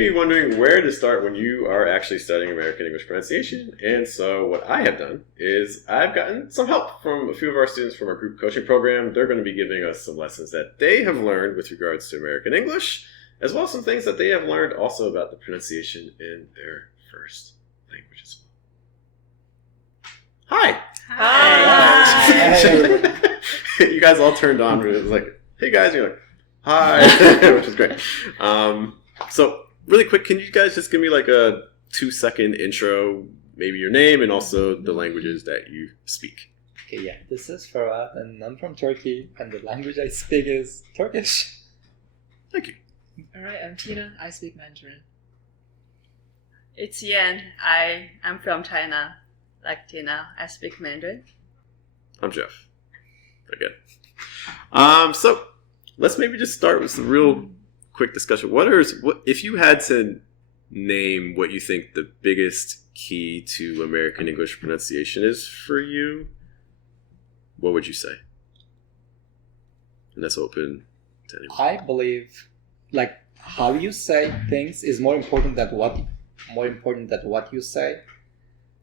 be wondering where to start when you are actually studying American English pronunciation. And so what I have done is I've gotten some help from a few of our students from our group coaching program. They're going to be giving us some lessons that they have learned with regards to American English, as well as some things that they have learned also about the pronunciation in their first language as well. Hi! Hi! You guys all turned on. It was like, hey guys, you're like, hi, which is great. So really quick, can you guys just give me like a 2-second intro, maybe your name and also the languages that you speak? Okay, yeah, this is Farah and I'm from Turkey and the language I speak is Turkish. Thank you. Alright, I'm Tina. I speak Mandarin. It's Yan. I'm from China. Like Tina, I speak Mandarin. I'm Geoff. Again. So let's maybe just start with some real quick discussion. What if you had to name what you think the biggest key to American English pronunciation is for you, what would you say? And that's open to anyone. I believe like how you say things is more important than what you say.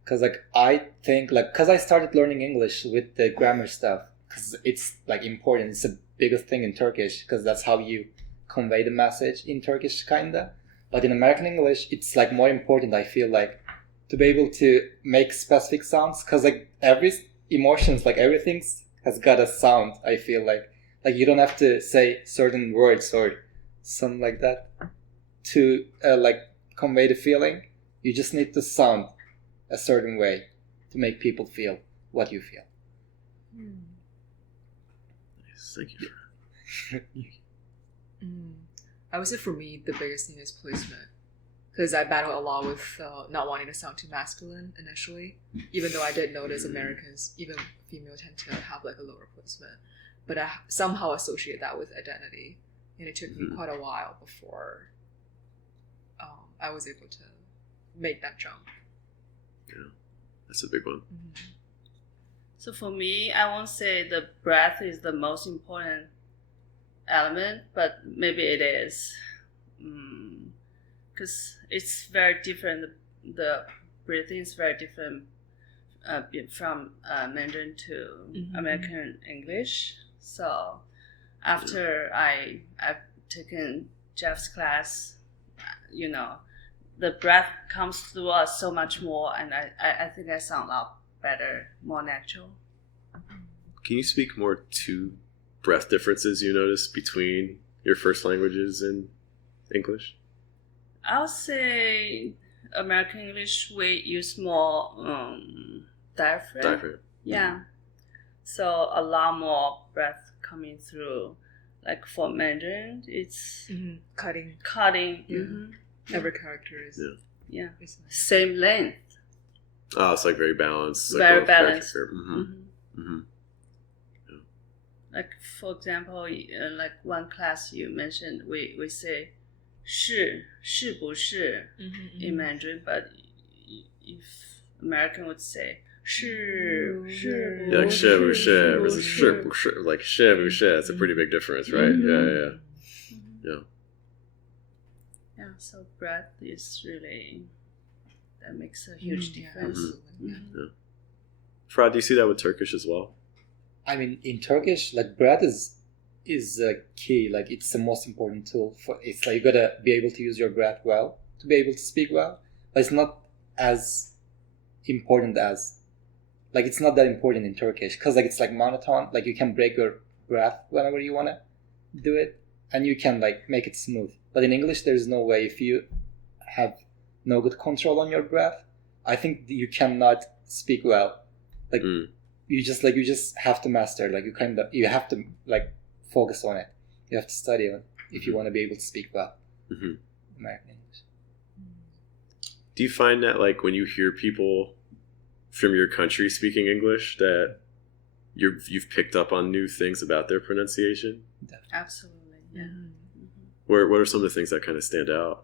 Because like I think like because I started learning English with the grammar stuff because it's like important. It's the biggest thing in Turkish because that's how you convey the message in Turkish kinda. But in American English, it's like more important. I feel like to be able to make specific sounds because like every emotions like everything has got a sound. I feel like you don't have to say certain words or something like that to like convey the feeling. You just need to sound a certain way to make people feel what you feel. Nice. Thank you. I would say for me, the biggest thing is placement. Because I battle a lot with not wanting to sound too masculine initially. Even though I did notice Americans, even female, tend to have like a lower placement. But I somehow associate that with identity. And it took me quite a while before I was able to make that jump. Yeah, that's a big one. So for me, I won't say the breath is the most important element, but maybe it is. Because it's very different. The breathing is very different from Mandarin to American English. So after I've taken Jeff's class, the breath comes through us so much more, and I think I sound a lot better, more natural. Can you speak more to breath differences you notice between your first languages and English? I'll say American English, we use more diaphragm. Diaphragm. Yeah. So a lot more breath coming through. Like for Mandarin, it's Cutting. Every character is Yeah. It's nice. Same length. Oh, it's like very balanced. Like Very balanced. Like for example, like one class you mentioned, we say 是不是 in Mandarin, but if American would say 是 Yeah, like 是不是 versus 是不是. Like 是不是, that's a pretty big difference, right? Yeah. Yeah, so breath is really, that makes a huge difference. Yeah. Farad, do you see that with Turkish as well? I mean, in Turkish, like breath is a key. Like it's the most important tool for. It's like you gotta be able to use your breath well to be able to speak well. But it's not as important as, like it's not that important in Turkish because like it's like monotone. Like you can break your breath whenever you wanna do it, and you can like make it smooth. But in English, there's no way. If you have no good control on your breath, I think you cannot speak well. Like. You just have to master. Like you have to like focus on it. You have to study it if you want to be able to speak well American English. Do you find that like when you hear people from your country speaking English that you've picked up on new things about their pronunciation? Absolutely, yeah. What are some of the things that kind of stand out?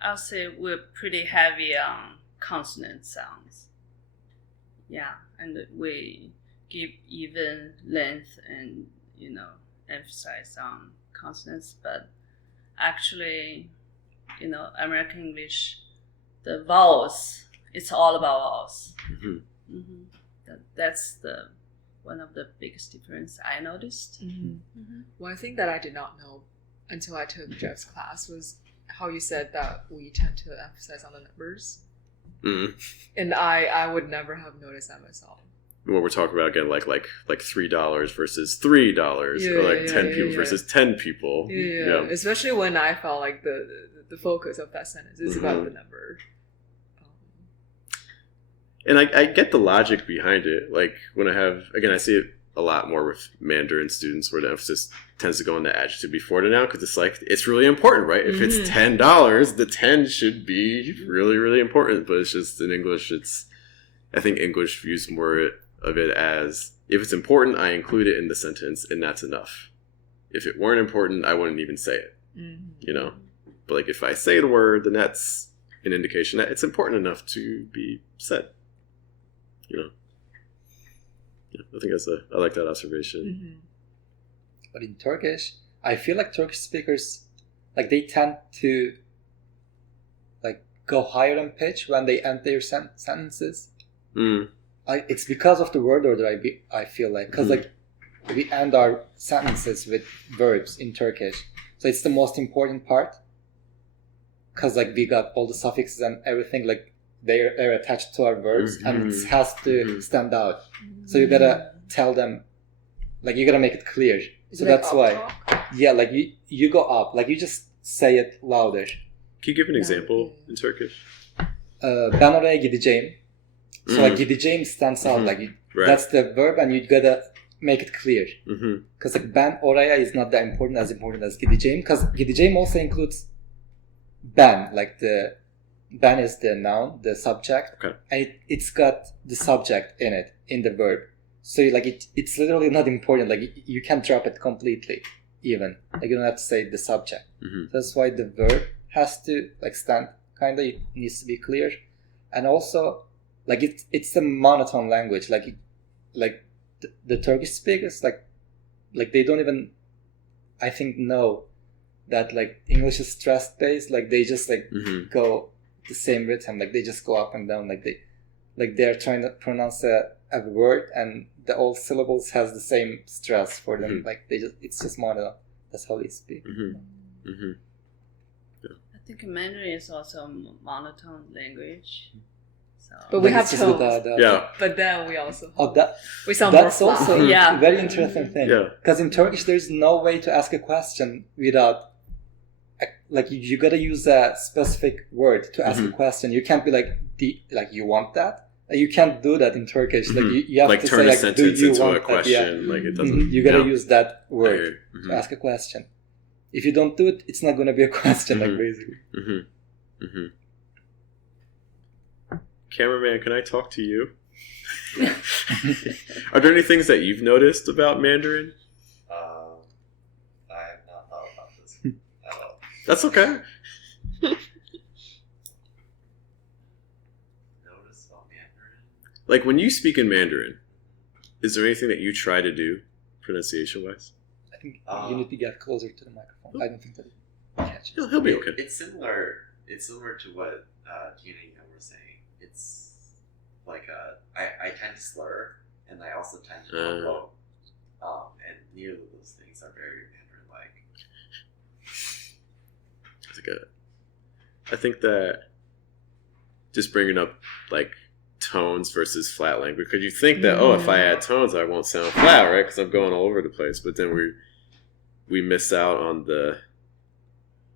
I'll say we're pretty heavy on consonant sounds. Yeah, and we give even length and, emphasize on consonants, but actually American English, the vowels, it's all about vowels. That's one of the biggest difference I noticed. One thing that I did not know until I took Jeff's class was how you said that we tend to emphasize on the numbers. And I would never have noticed that myself. What we're talking about again, like $3 versus $3, or like 10 people versus 10 people. Yeah. Especially when I felt like the focus of that sentence is about the number. And I get the logic behind it. Like when I see it a lot more with Mandarin students where the emphasis tends to go on the adjective before the noun because it's like, it's really important, right? If it's $10, the 10 should be really, really important. But it's just in English, I think English views more of it as, if it's important, I include it in the sentence and that's enough. If it weren't important, I wouldn't even say it, But like if I say the word, then that's an indication that it's important enough to be said. I think I like that observation. But in Turkish, I feel like Turkish speakers, like they tend to like go higher in pitch when they end their sentences. It's because of the word order. I feel like because like we end our sentences with verbs in Turkish, so it's the most important part. Because like we got all the suffixes and everything, like they're attached to our verbs, and it has to stand out. So you gotta tell them, like you gotta make it clear. So that's why, like you go up, like you just say it louder. Can you give an example in Turkish? Ben oraya gideceğim. So like gideceğim stands out, like that's the verb, and you gotta make it clear. Because like ben oraya is not that important as gideceğim. Because gideceğim also includes ben, like the ben is the noun, the subject, and it's got the subject in it, in the verb. So like it's literally not important. Like you can't drop it completely, even. Like you don't have to say the subject. That's why the verb has to like stand. Kinda, it needs to be clear, and also like it's a monotone language. Like the Turkish speakers like they don't even, I think, know that like English is stress based. Like they just like go the same rhythm, like they just go up and down, like they're trying to pronounce a word and the all syllables has the same stress for them. Like it's just monotone. That's how they speak. I think Mandarin is also a monotone language. So. But we have tones. But then we also we sound more flat. Also a very interesting thing. Because in Turkish there's no way to ask a question without like you gotta use a specific word to ask a question. You can't be like you want that. You can't do that in Turkish. Like you have like to turn say a like sentence do you into want a question. Like it doesn't. You gotta use that word to ask a question. If you don't do it, it's not gonna be a question. Like basically. Cameraman, can I talk to you? Are there any things that you've noticed about Mandarin? I have not thought about this at all. That's okay. Notice about Mandarin? Like when you speak in Mandarin, is there anything that you try to do pronunciation-wise? I think you need to get closer to the microphone. I don't think that it catches. He'll be okay. It's similar to what Gina and I were saying. It's like I tend to slur, and I also tend to low. And neither of those things are very Mandarin-like. That's good. I think that just bringing up like tones versus flat language, because you think that if I add tones, I won't sound flat, right? Because I'm going all over the place. But then we miss out on the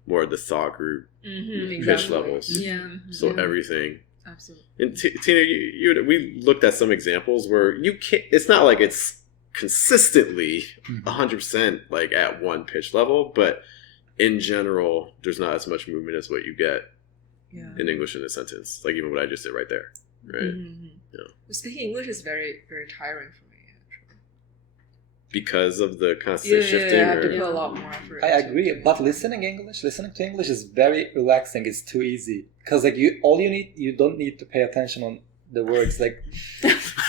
more of the thought group pitch levels. So everything. Absolutely. And Tina, we looked at some examples where you can't. It's not like it's consistently 100% like at one pitch level, but in general, there's not as much movement as what you get in English in a sentence. Like even what I just did right there, right? Speaking English is very, very tiring for me. Because of the constant shifting? I have to put a lot more effort. I agree, but listening to English is very relaxing. It's too easy. Because like you don't need to pay attention on the words like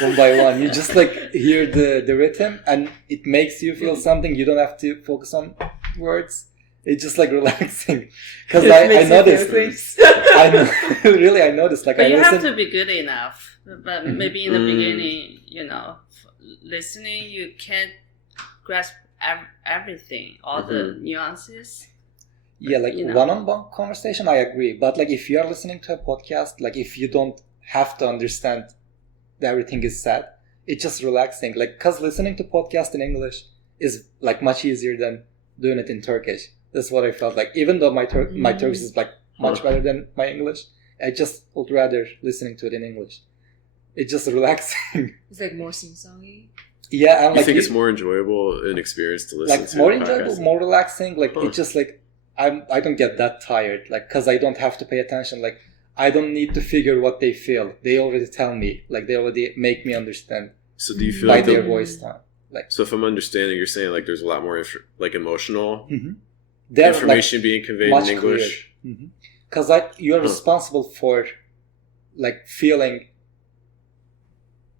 one by one. You just like hear the rhythm and it makes you feel something. You don't have to focus on words. It's just like relaxing because It I makes you noticed. feel things. I know, really, I noticed. Like But I you have listen. to be good enough. But maybe in the beginning, listening, you can't grasp everything, all the nuances. Yeah, like one-on-one conversation, I agree. But like if you are listening to a podcast, like if you don't have to understand that everything is said, it's just relaxing. Like because listening to podcast in English is like much easier than doing it in Turkish. That's what I felt like. Even though my Turkish is like much better than my English, I just would rather listening to it in English. It's just relaxing. It's like more sing-songy. Yeah, and You like think it's more enjoyable an experience to listen like to? more a enjoyable, podcast? more relaxing. Like it's just like I don't get that tired. Like because I don't have to pay attention. Like I don't need to figure what they feel. They already tell me. Like they already make me understand So do you feel by like their voice tone. Like so if I'm understanding, you're saying like there's a lot more like emotional they're information being conveyed much in English. because like you're responsible for like feeling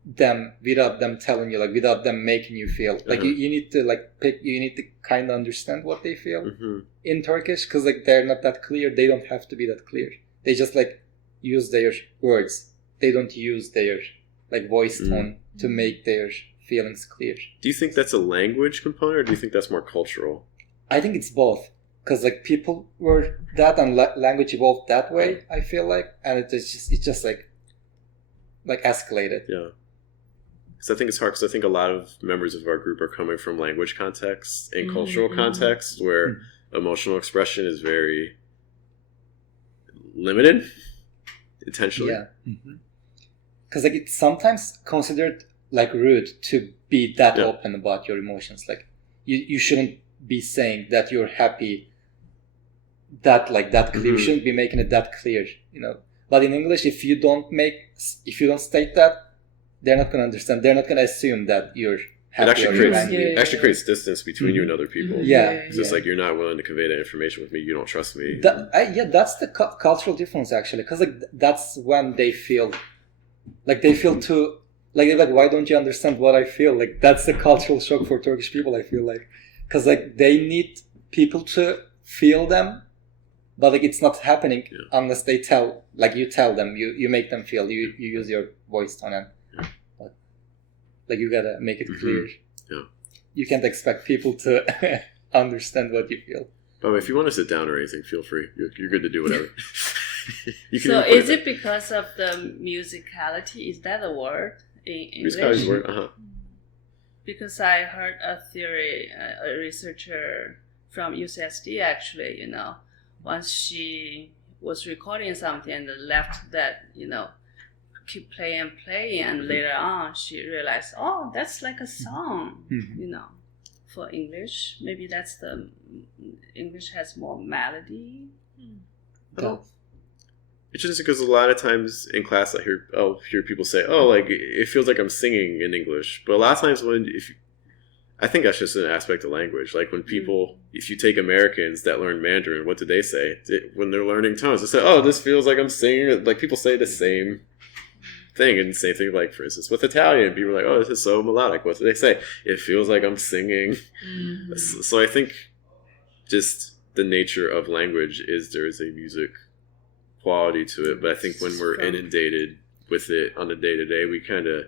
them without them telling you, like without them making you feel. Like you need to like you need to kind of understand what they feel in Turkish because like they're not that clear. They don't have to be that clear. They just like use their words. They don't use their like voice tone to make their feelings clear. Do you think that's a language component, or do you think that's more cultural? I think it's both because like people were that and language evolved that way. I feel like, and it's just like escalated. Yeah. Because I think it's hard, because I think a lot of members of our group are coming from language context and cultural context where emotional expression is very limited, intentionally. Yeah. Because like it's sometimes considered like rude to be that open about your emotions. Like you shouldn't be saying that you're happy that clear. You shouldn't be making it that clear, But in English, if you don't state that, they're not going to understand. They're not going to assume that you're happy or you're angry. It actually creates distance between you and other people. Yeah. It's like you're not willing to convey that information with me. You don't trust me. That's the cultural difference, actually. Because like that's when they feel too... Like, they're like, why don't you understand what I feel? Like, that's the cultural shock for Turkish people, I feel like. Because like they need people to feel them, but like it's not happening unless they tell them, you make them feel, you use your voice tone, and like you gotta make it clear. Yeah. You can't expect people to understand what you feel. But if you want to sit down or anything, feel free. You're good to do whatever. So is it because of the musicality? Is that a word in English? Musicality is a word, Because I heard a theory, a researcher from UCSD actually, once she was recording something and left that, keep playing, and later on she realized, oh, that's like a song, for English. Maybe that's the English has more melody. It's just because a lot of times in class I'll hear people say, oh, like it feels like I'm singing in English. But a lot of times I think that's just an aspect of language. Like when people, if you take Americans that learn Mandarin, what do they say? When they're learning tones, they say, oh, this feels like I'm singing. Like people say the same thing, and the same thing, like for instance with Italian, people are like, oh, this is so melodic. What do they say? It feels like I'm singing. So I think just the nature of language is there is a music quality to it, but I think when we're inundated with it on the day-to-day, we kind of,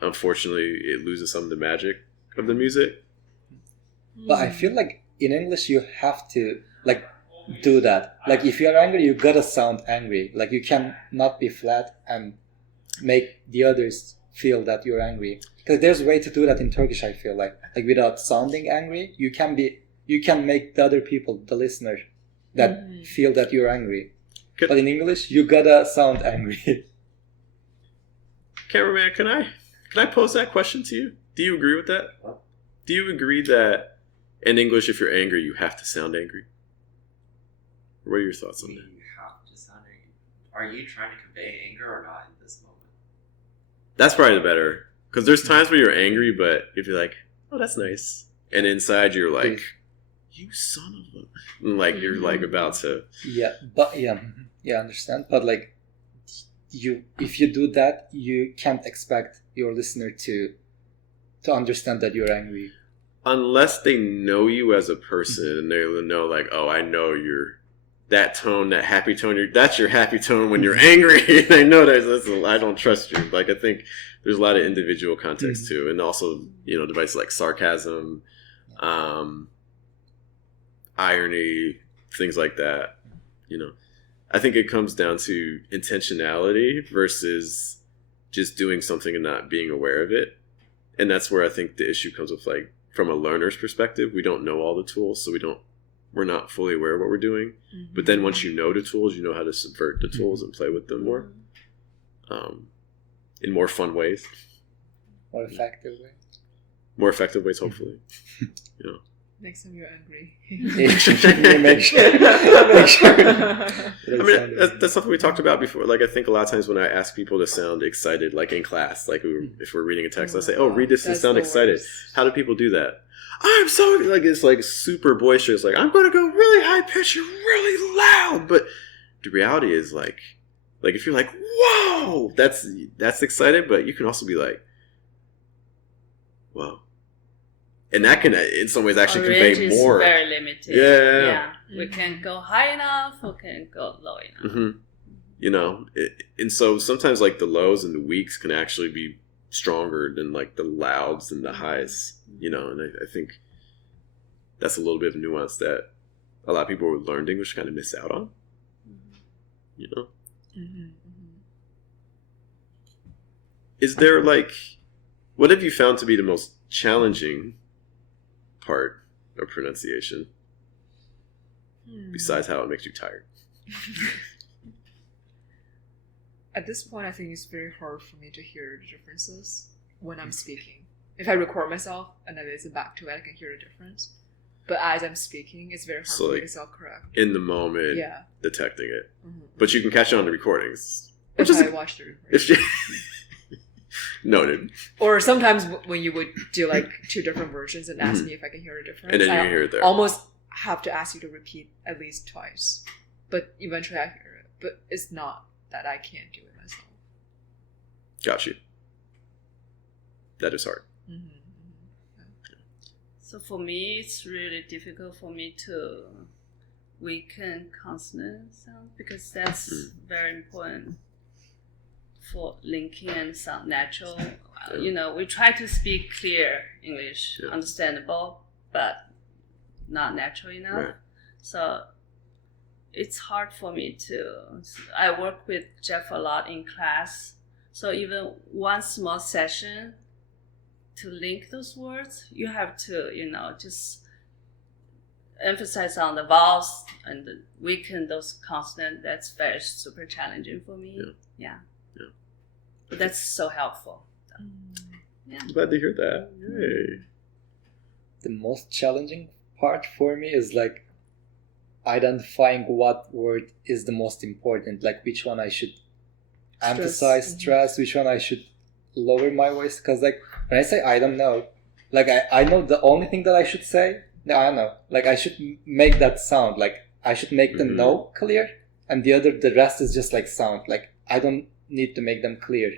unfortunately, it loses some of the magic of the music. But I feel like in English you have to like do that. Like if you're angry, you gotta sound angry. Like you can not be flat and make the others feel that you're angry. Because there's a way to do that in Turkish, I feel like without sounding angry, you can make the other people, the listener, that feel that you're angry. But in English, you gotta sound angry. Cameraman, can I pose that question to you? Do you agree with that? What? Do you agree that in English, if you're angry, you have to sound angry? What are your thoughts on that? You have to sound angry. Are you trying to convey anger or not in this moment? That's probably the better. Because there's times where you're angry, but if you're like, oh, that's nice. And inside you're like, you son of a... And like you're like about to... I understand. But like, if you do that, you can't expect your listener to understand that you're angry. unless they know you as a person and they know like, oh, I know you're that tone, that happy tone, that's your happy tone when you're angry. They know I don't trust you. Like, I think there's a lot of individual context too, and also, you know, devices like sarcasm, irony, things like that. You know, I think it comes down to intentionality versus just doing something and not being aware of it. And that's where I think the issue comes with, like, from a learner's perspective, we don't know all the tools, so we're not fully aware of what we're doing. But then once you know the tools, you know how to subvert the tools and play with them more, in more fun ways, More effective way. more effective ways, hopefully. You know. Next time you're angry. Make sure. I mean, that's something we talked about before. Like, I think a lot of times when I ask people to sound excited, like in class, like if we're reading a text, I say, "Oh, read this and sound excited." How do people do that? I'm so, like, it's like super boisterous. Like, I'm going to go really high pitched and really loud. But the reality is, like if you're like, "Whoa," that's excited. But you can also be like, "Whoa." And that can, in some ways, actually convey more. Range is very limited. Yeah. We can go high enough, or can go low enough. Mm-hmm. You know, and so sometimes, like, the lows and the weaks can actually be stronger than, like, the louds and the highs. You know, and I think that's a little bit of nuance that a lot of people who learned English kind of miss out on. You know, is there, like, what have you found to be the most challenging part of pronunciation besides how it makes you tired? At this point, I think it's very hard for me to hear the differences when I'm speaking. If I record myself and then listen back to it, I can hear the difference. But as I'm speaking, it's very hard for me to self-correct. In the moment, detecting it. But you can catch it on the recordings. If I watch the recordings. Noted. Or sometimes when you would do, like, 2 different versions and ask me if I can hear a difference, and then you hear it there. Almost have to ask you to repeat at least twice. But eventually I hear it. But it's not that I can't do it myself. Got you. That is hard. So for me, it's really difficult for me to weaken consonant sound, because that's very important for linking and sound natural. You know, we try to speak clear English, understandable, but not natural enough. Right. So it's hard for me to. I work with Geoff a lot in class. So even one small session to link those words, you have to, you know, just emphasize on the vowels and weaken those consonants. That's very super challenging for me. Yeah. But that's so helpful. I'm glad to hear that. Yay. The most challenging part for me is, like, identifying what word is the most important, like which one I should emphasize, stress, which one I should lower my voice. Because, like, when I say I don't know, like, I know the only thing that I should say. No, I don't know. Like, I should make that sound. Like, I should make the no clear, and the rest is just, like, sound. Like, I don't need to make them clear.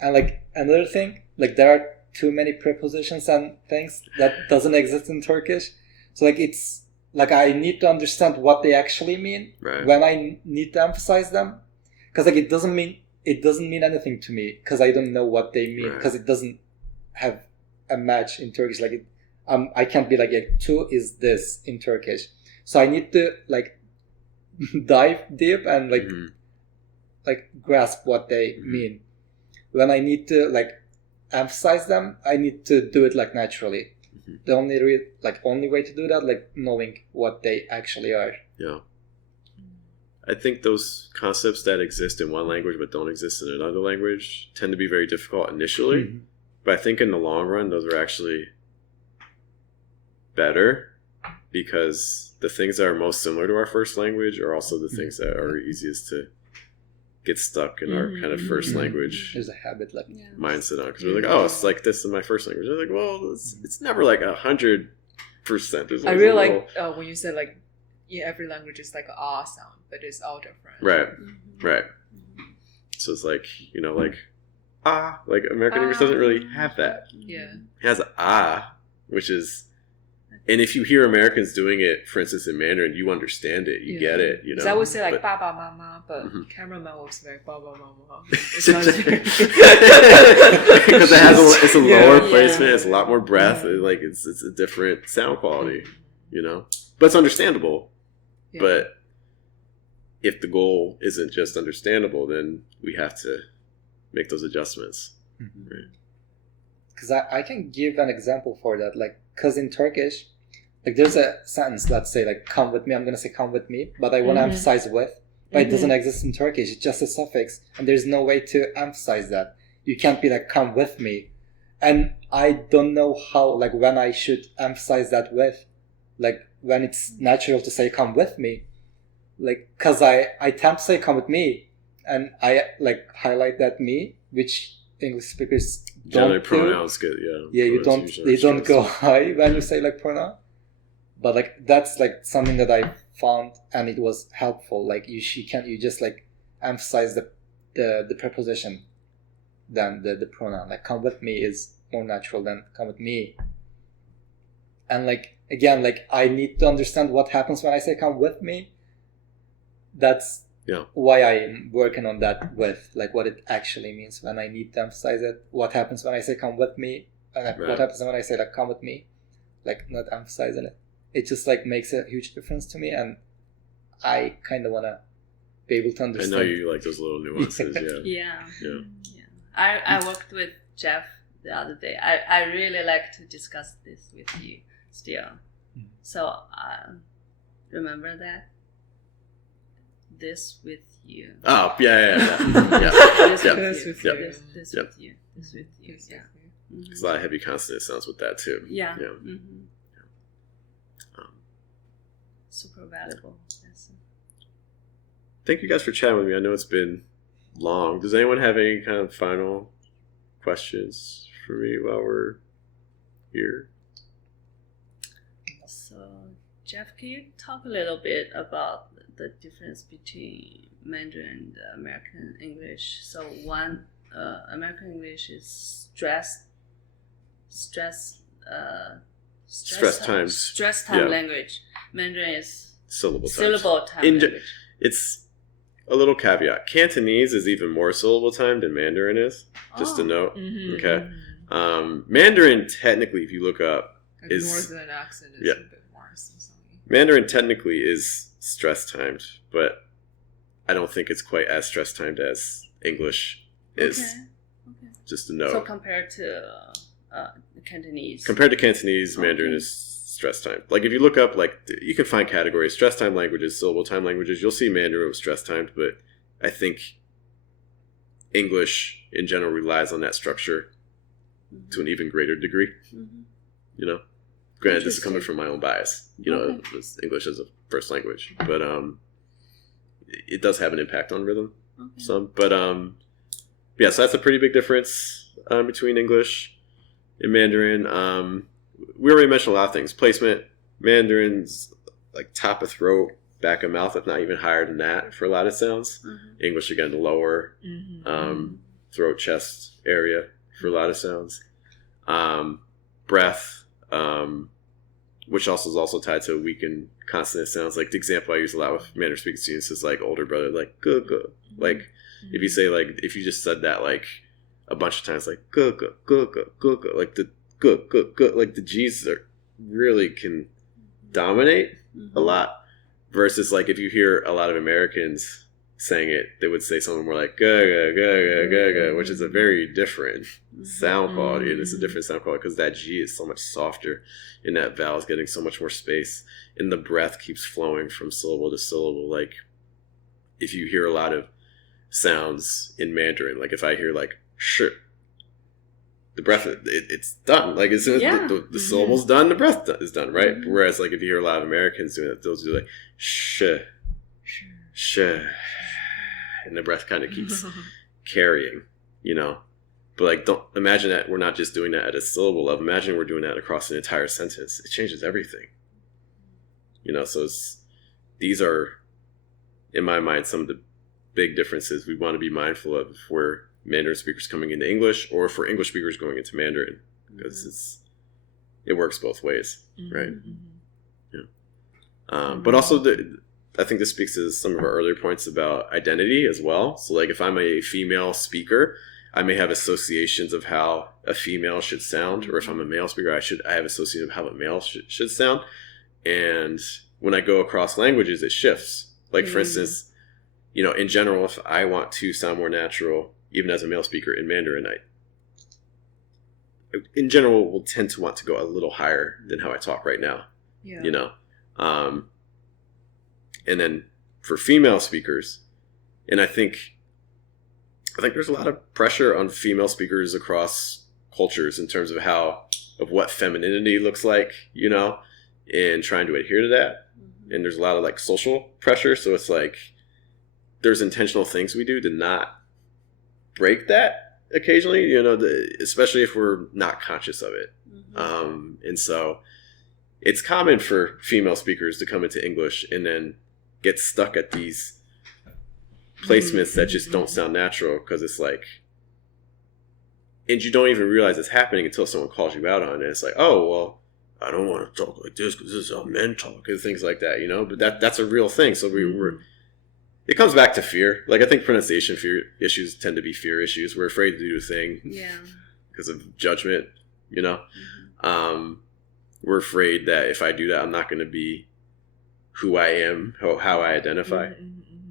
And, like, another thing, like, there are too many prepositions and things that doesn't exist in Turkish. So, like, it's like I need to understand what they actually mean when I need to emphasize them. Because, like, it doesn't mean anything to me because I don't know what they mean, because it doesn't have a match in Turkish. Like, I can't be like, two is this in Turkish. So I need to, like, dive deep and, like, like, grasp what they mean. When I need to, like, emphasize them, I need to do it, like, naturally. The only way to do that, like, knowing what they actually are. Yeah. I think those concepts that exist in one language but don't exist in another language tend to be very difficult initially. But I think in the long run, those are actually better, because the things that are most similar to our first language are also the things that are easiest to get stuck in our kind of first language. There's a habit like mindset on, because we're like, oh, it's like this in my first language. They're like, well, it's never like 100%. I really like when you said, like, every language is like an ah sound, but it's all different. Right. So it's like, you know, like, like American English doesn't really have that. Yeah. It has ah, which is, and if you hear Americans doing it, for instance, in Mandarin, you understand it, you get it, you know. Because I would say like but, 爸爸妈妈, but cameraman was very 爸爸妈妈. It's because not very... it's a lower Yeah. placement, it's a lot more breath, like it's a different sound quality, you know. But it's understandable. Yeah. But if the goal isn't just understandable, then we have to make those adjustments. Right? Because I can give an example for that, like, because in Turkish, like, there's a sentence, let's say, like, come with me. I'm going to say come with me, but I want to emphasize with. But it doesn't exist in Turkish. It's just a suffix, and there's no way to emphasize that. You can't be like, come with me. And I don't know how, like, when I should emphasize that with. Like, when it's natural to say come with me. Like, because I tend to say come with me, and I, like, highlight that me, which English speakers Generally, don't do. pronouns get, Yeah, you don't go high when you say like pronoun. But like that's like something that I found, and it was helpful. Like you just like emphasize the preposition than the pronoun. Like come with me is more natural than come with me. And like again, like I need to understand what happens when I say come with me. That's why I'm working on that with, like what it actually means when I need to emphasize it. What happens when I say come with me, and what happens when I say like come with me, like not emphasizing it. It just like makes a huge difference to me, and I kind of want to be able to understand. I know you like those little nuances. Yeah. Yeah. I worked with Geoff the other day. I really like to discuss this with you still. So remember that. This with you. Oh, yeah. This Yeah. with you. Yeah. This Yeah. with you. This with you. Yeah. There's a lot of heavy consonant sounds with that too. Yeah. Yeah. Super valuable. Yes. Thank you guys for chatting with me. I know it's been long. Does anyone have any kind of final questions for me while we're here? So, Geoff, can you talk a little bit about the difference between Mandarin and American English? So, one, American English is stress time language. Mandarin is syllable time language. It's a little caveat. Cantonese is even more syllable time than Mandarin is. Just a note. Okay. Mandarin, technically, if you look up, like is northern accent is a bit more something. Mandarin technically is stress timed, but I don't think it's quite as stress timed as English is. Okay. Just a note. So compared to Cantonese. Mandarin is stress timed. Like if you look up, like you can find categories: stress time languages, syllable time languages. You'll see Mandarin with stress timed, but I think English in general relies on that structure to an even greater degree. You know, granted, this is coming from my own bias. You know, English as a first language, but it does have an impact on rhythm. Some, but yeah, so that's a pretty big difference between English and Mandarin. We already mentioned a lot of things. Placement, Mandarin's like top of throat, back of mouth, if not even higher than that for a lot of sounds. English, again, the lower throat, chest area for a lot of sounds. Breath, which also is also tied to weakened consonant sounds. Like the example I use a lot with Mandarin speaking students is like older brother, like guh, guh. Like if you say like, if you just said that like a bunch of times, like guh, guh, guh, guh, guh, guh, like the guh, guh, guh, like the G's are really can dominate a lot. Versus like if you hear a lot of Americans saying it, they would say something more like guh, guh, guh, guh, guh, guh, which is a very different sound quality. And it's a different sound quality because that G is so much softer and that vowel is getting so much more space and the breath keeps flowing from syllable to syllable. Like if you hear a lot of sounds in Mandarin, like if I hear like sh, the breath, it's done. Like it's the syllable's done, the breath is done, right? Whereas like if you hear a lot of Americans doing it, they'll do like sh, sh, and the breath kind of keeps carrying, you know. But like, don't imagine that we're not just doing that at a syllable level. Imagine we're doing that across an entire sentence. It changes everything, you know. So these are, in my mind, some of the big differences we want to be mindful of if we're Mandarin speakers coming into English, or for English speakers going into Mandarin, because it works both ways, right? Mm-hmm. But also, I think this speaks to some of our earlier points about identity as well. So, like, if I'm a female speaker, I may have associations of how a female should sound, or if I'm a male speaker, I have associations of how a male should sound. And when I go across languages, it shifts. Like, for instance, you know, in general, if I want to sound more natural, even as a male speaker in Mandarin, I in general will tend to want to go a little higher than how I talk right now. Yeah. You know, and then for female speakers, and I think there's a lot of pressure on female speakers across cultures in terms of what femininity looks like, you know, and trying to adhere to that. And there's a lot of like social pressure, so it's like there's intentional things we do to not break that occasionally, you know, especially if we're not conscious of it. And so it's common for female speakers to come into English and then get stuck at these placements that just don't sound natural, because it's like, and you don't even realize it's happening until someone calls you out on it. It's like, oh, well, I don't want to talk like this because this is how men talk and things like that, you know. But that's a real thing. So it comes back to fear. Like, I think pronunciation fear issues tend to be fear issues. We're afraid to do a thing because of judgment, you know. We're afraid that if I do that, I'm not going to be who I am, how I identify,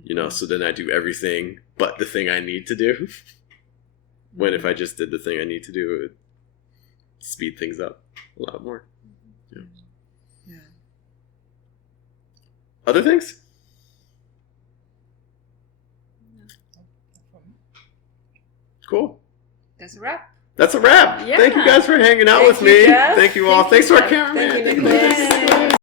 you know. So then I do everything but the thing I need to do. When if I just did the thing I need to do, it would speed things up a lot more. Yeah. Other things? Cool. That's a wrap. That's a wrap. Yeah. Thank you guys for hanging out Thank with you, me. Geoff. Thank you all. Thank Thanks you, to our Geoff. cameraman. Thank you, Nicholas. Nicholas.